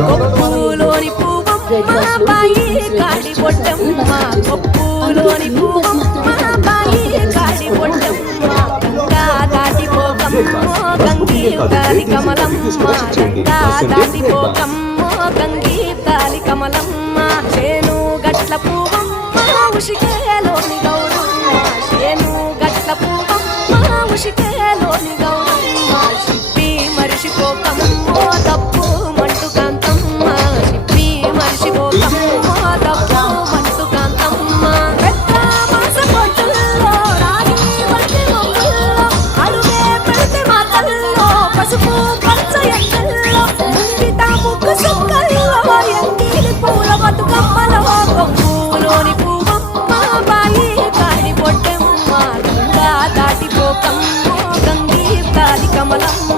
కొప్పులోని పువ్వమ్మ బాయి కాడి పొట్టమ్మ కొప్పులోని పువ్వమ్మ బాయి కాడి పొట్టమ్మ గంగా దాటిపోకమ్మో గంగి తాలి కమలమ్మ. గంగా దాటిపోకమ్మో గంగి తాలి కమలమ్మ. చేను గట్ల పువ్వమ్మ ఉషికేలోని గౌరమ్మ. చేను గట్ల పువ్వమ్మ ఉషికేలోని గౌరమ్మ. చిప్పి మరిషిపోకమ్మో తప్ప పసుపు పచ్చ ఎండల్లో ముంగిట ముక్కు సుక్కల్లో ఎంగిలి పూల బతుకమ్మలో కొంగులోని పువ్వమ్మ బాయి కాడి పొట్టెమ్మ గంగా దాటిపోకమ్మ గంగి తాలి కమలమ్మ.